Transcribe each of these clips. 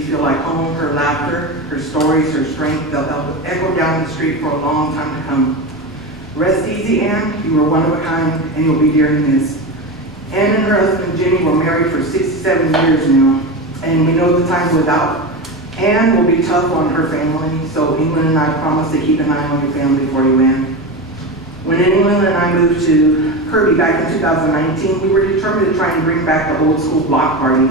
cities feel like home. Her laughter, her stories, her strength, they'll echo down the street for a long time to come. Rest easy, Ann. You were one of a kind, and you'll be dearly missed. Ann and her husband Jimmy were married for 67 years now, and we know the time without Ann will be tough on her family, so England and I promise to keep an eye on your family for you, Ann. When England and I moved to Kirby back in 2019, we were determined to try and bring back the old school block party.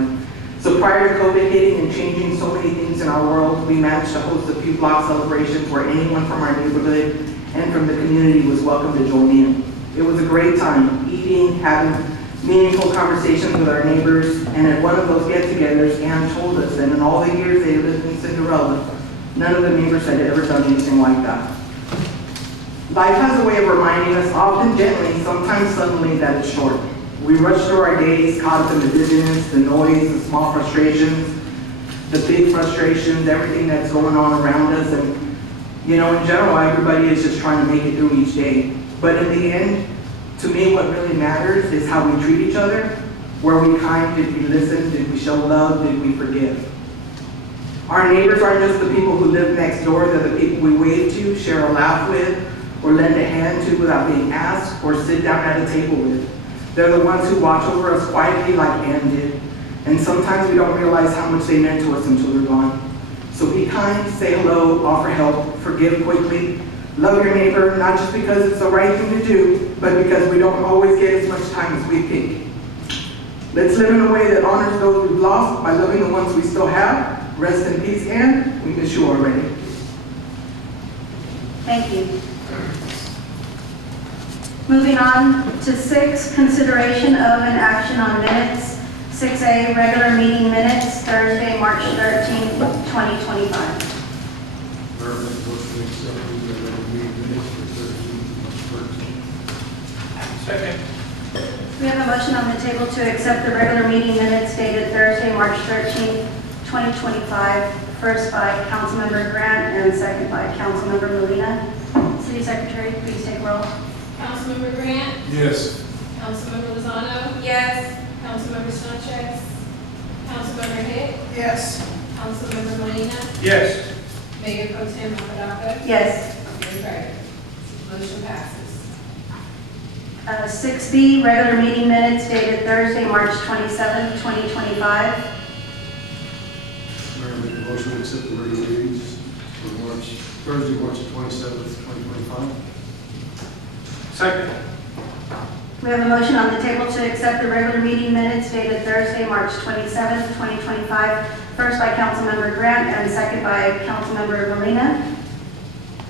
So prior to COVID hitting and changing so many things in our world, we managed to host a few block celebrations where anyone from our neighborhood and from the community was welcome to join in. It was a great time, eating, having meaningful conversations with our neighbors, and at one of those get-togethers, Ann told us that in all the years they lived in Cinderella, none of the neighbors had ever done anything like that. Life has a way of reminding us, often gently, sometimes suddenly, that it's short. We rush through our days, caught up in the busyness, the noise, the small frustrations, the big frustrations, everything that's going on around us, and you know, in general, everybody is just trying to make it through each day. But in the end, to me, what really matters is how we treat each other. Were we kind? Did we listen? Did we show love? Did we forgive? Our neighbors aren't just the people who live next door. They're the people we wave to, share a laugh with, or lend a hand to without being asked, or sit down at a table with. They're the ones who watch over us quietly like Ann did. And sometimes we don't realize how much they meant to us until they're gone. So be kind, say hello, offer help, forgive quickly. Love your neighbor, not just because it's the right thing to do, but because we don't always get as much time as we think. Let's live in a way that honors those we've lost by loving the ones we still have. Rest in peace, Ann. We miss you already. Thank you. Moving on to 6, consideration of an action on minutes. 6A, regular meeting minutes, Thursday, March 13th, 2025. Second. We have a motion on the table to accept the regular meeting minutes dated Thursday, March 13th, 2025, first by Councilmember Grant and second by Councilmember Molina. City Secretary, please take roll. Councilmember Grant? Yes. Councilmember Lozano? Yes. Councilmember Sanchez? Councilmember Hitt? Yes. Councilmember Molina? Yes. Mayor Pro Tem Amadaka? Yes. Mayor Gray? Motion passes. 6B, regular meeting minutes dated Thursday, March 27th, 2025. Mayor, make a motion to accept the regular meetings for Thursday, March 27th, 2025. Second. We have a motion on the table to accept the regular meeting minutes dated Thursday, March 27th, 2025, first by Councilmember Grant and second by Councilmember Molina.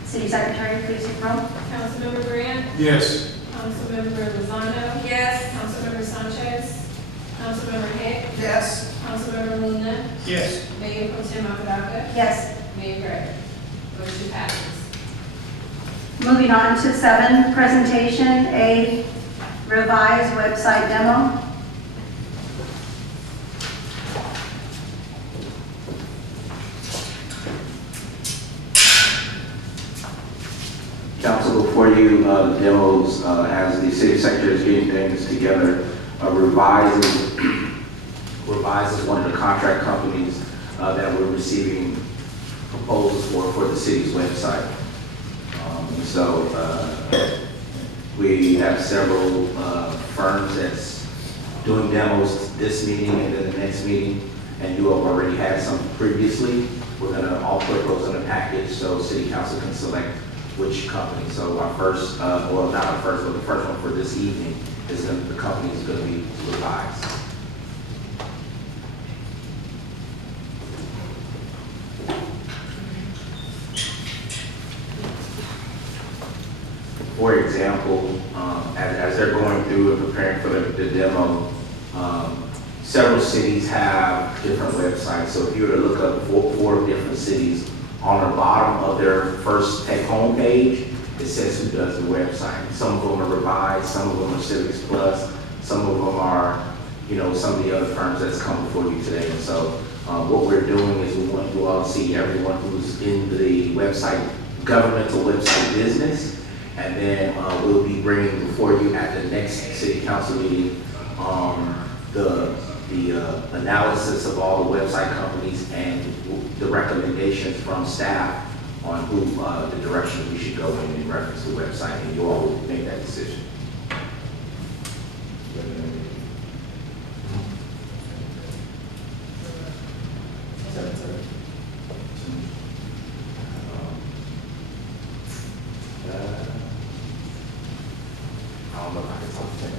City Secretary, please take roll. Councilmember Grant? Yes. Councilmember Lozano? Yes. Councilmember Sanchez? Councilmember Hitt? Yes. Councilmember Molina? Yes. Mayor Pro Tem Amadaka? Yes. Mayor Gray? Motion passes. Moving on to 7, presentation, A, revised website demo. Council, before you, demos, as the city secretary is getting things together, revises one of the contract companies that we're receiving proposals for the city's website. We have several firms that's doing demos this meeting and then the next meeting, and you have already had some previously. We're gonna all put those in a package so city council can select which company. So our first, well, not our first, but the first one for this evening is the company is gonna be revised. For example, as they're going through and preparing for the demo, several cities have different websites. So if you were to look up four different cities, on the bottom of their first take-home page, it says who does the website. Some of them are Revised, some of them are Civics Plus, some of them are, some of the other firms that's come before you today. And so what we're doing is we want you all to see everyone who's in the website, governmental website business, and then we'll be bringing before you at the next city council meeting the analysis of all the website companies and the recommendations from staff on who, the direction we should go in reference to the website, and you all will make that decision. I don't know if I can talk to that.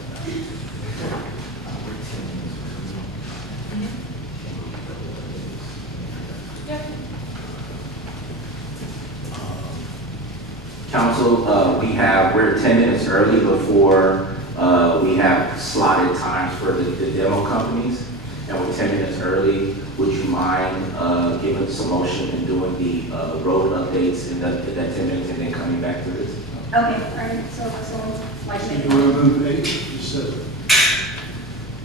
Council, we're 10 minutes early before we have slotted times for the demo companies, and we're 10 minutes early. Would you mind giving us a motion and doing the road updates in that 10 minutes and then coming back to this? Okay, all right, so, like, You want to move 8 to 7?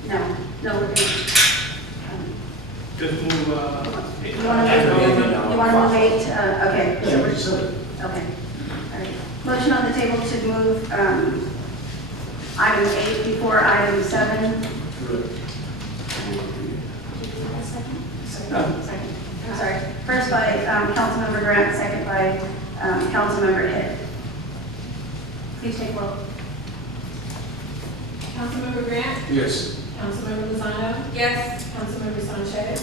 no, we're good. Just move, You want to move 8, okay. so 8 we're- to 7. Okay, all right. Motion on the table to move item 8 before item 7. Correct. Second. I'm sorry. First by Councilmember Grant, second by Councilmember Hitt. Please take roll. Councilmember Grant, Yes. Councilmember Lozano. Yes. Councilmember Sanchez,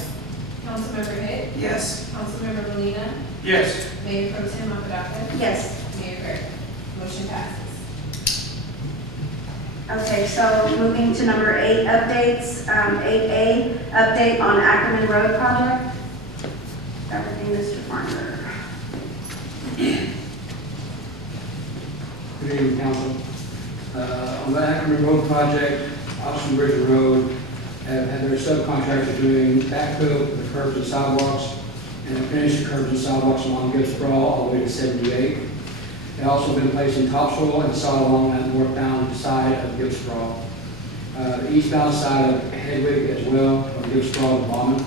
Councilmember Hitt, Yes. Councilmember Molina, yes. Mayor Pro Tem Apadaka, Yes. Mayor Kirby. Motion passes. Okay, so moving to number 8, updates. 8A, update on Ackerman Road project. Everything, Mr. Farmer. Good evening, council. On the Ackerman Road project, Austin Bridge Road have had their subcontractor doing backfill for the curbs and sidewalks and have finished the curbs and sidewalks along Gibbs Sprawl all the way to 78. They've also been placing topsoil and sod along that northbound side of Gibbs Sprawl. The eastbound side of Hedwig as well, from Gibbs Sprawl to Bauman.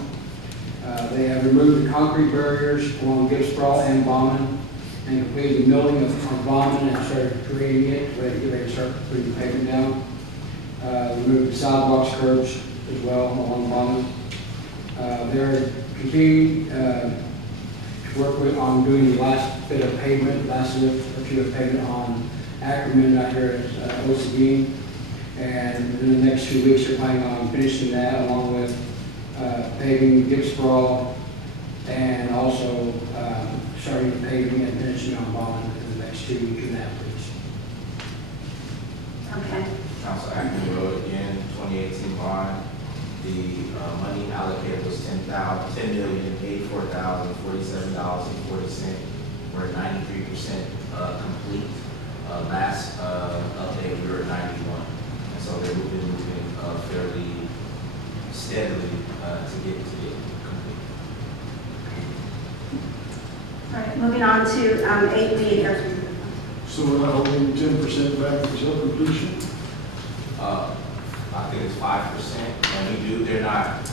They have removed the concrete barriers along Gibbs Sprawl and Bauman and completed the milling of Bauman and started creating it, ready to start putting the pavement down. Removed sidewalks, curbs as well along Bauman. They're continuing to work on doing the last bit of pavement, last lift or two of pavement on Ackerman out here at OCD. And in the next 2 weeks, they're planning on finishing that along with paving Gibbs Sprawl and also starting the paving and finishing on Bauman in the next 2.5 weeks. Okay. Council Ackerman Road again, 2018 bond. The money allocated was $10,084,047.40. We're at 93% complete. Last update, we were at 91. And so they've been moving fairly steadily to get complete. All right, moving on to 8B. So we're not holding 10% back until completion? I think it's 5%, and we do, they're not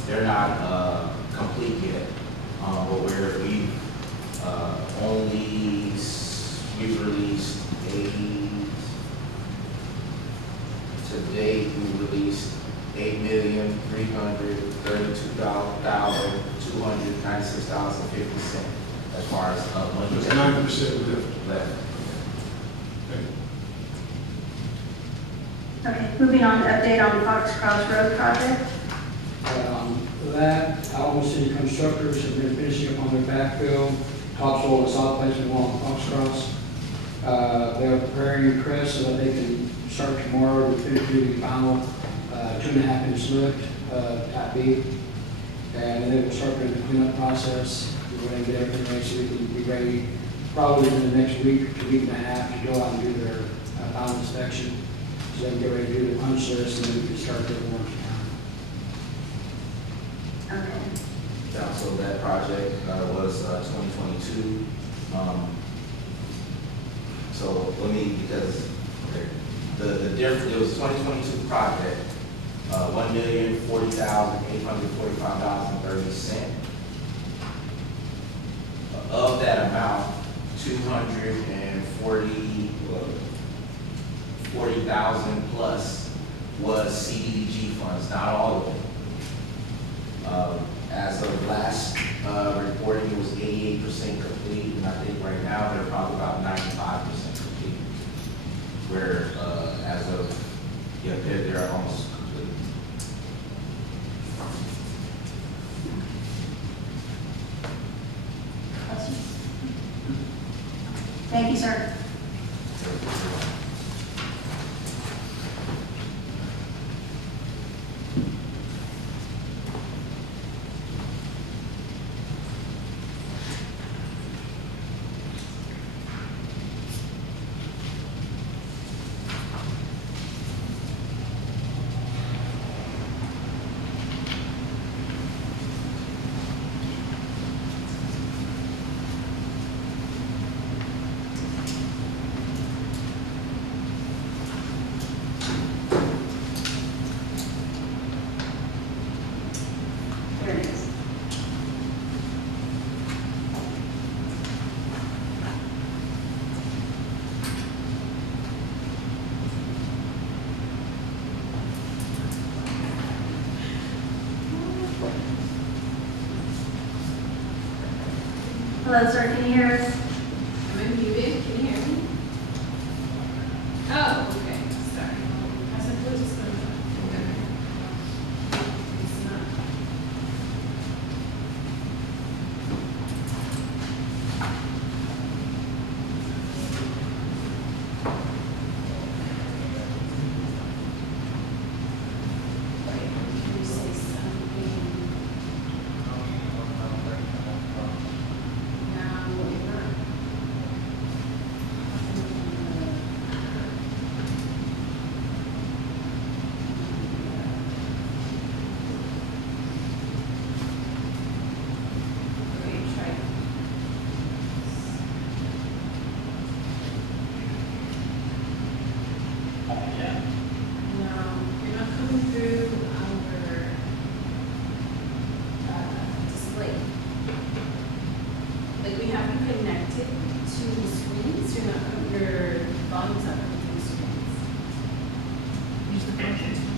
complete yet. But we've released to date, we released $8,332,296.50 as far as money. That's 9% left. Left. Okay. Okay, moving on to update on Fox Cross Road project. That, Alamo City constructors have been finishing up on their backfill, topsoil and sod placement along Fox Cross. They are preparing Chris so that they can start tomorrow to finish doing the final 2.5 inch lift, type B. And then they will start the cleanup process. We're going to get everything ready so we can be ready probably in the next week to week and a half to go out and do their final inspection. So they can get ready to do the punch list and then we can start their work. Okay. Yeah, so that project was 2022. So let me, because the difference, it was a 2022 project, $1,040,845.30. Of that amount, 40,000 plus was CDBG funds, not all of it. As of last reporting, it was 88% complete, and I think right now they're probably about 95% complete. Where as of, yeah, they're almost complete. Questions? Thank you, sir. There it is. Hello, sir, can you hear us? Am I muted? Can you hear me? Oh, okay, sorry. I said, we're just gonna. It's not. Can you say something? No, we're not. Okay, try. No, you're not coming through our display. Like we have you connected to the screens, you're not, your volume's not coming through the screens. Use the connection.